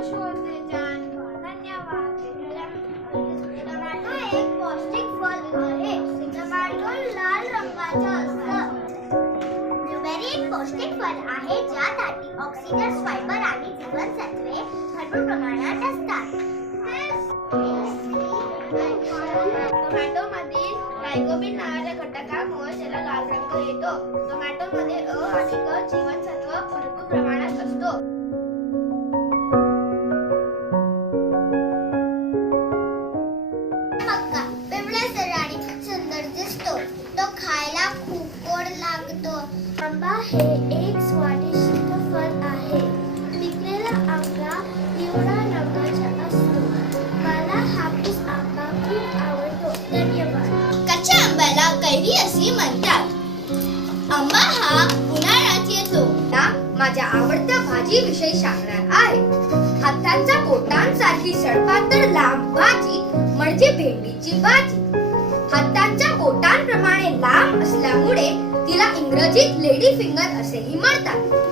खुश होते जान. धन्यवाद. टोमॅटो एक पौष्टिक फळ आहे. टोमॅटो लाल रंगाचा असतं. ब्लूबेरी एक पौष्टिक फळ आहे ज्यात अँटीऑक्सिडंट्स, फायबर आणि जीवनसत्त्वे भरपूर प्रमाणात असतात. टोमॅटो मधील लाइकोपीन नावाच्या घटकामुळे त्याला लाल रंग येतो. टोमॅटोमध्ये अ आणि क जीवनसत्व भरपूर प्रमाणात असतो. मका पिवळसर आणि सुंदर दिसतो. तो खायला खूप गोड लागतो. आंबा हे एक स्वादिष्ट फळ आहे. पिकलेला आंबा पिवळा रंगाचा असतो. मला हापूस आंबा खूप आवडतो. धन्यवाद. कच्च्या आंब्याला कैरी असे म्हणतात. आंबा हा उन्हाळ्यात येतो. माझ्या आवडत्या भाजीविषयी सांगणार आहे. हातांच्या बोटांसारखी सडपातळ लांब भाजी म्हणजे भेंडीची भाजी. हातांच्या बोटांप्रमाणे लांब असल्यामुळे तिला इंग्रजीत लेडी फिंगर असेही म्हणतात.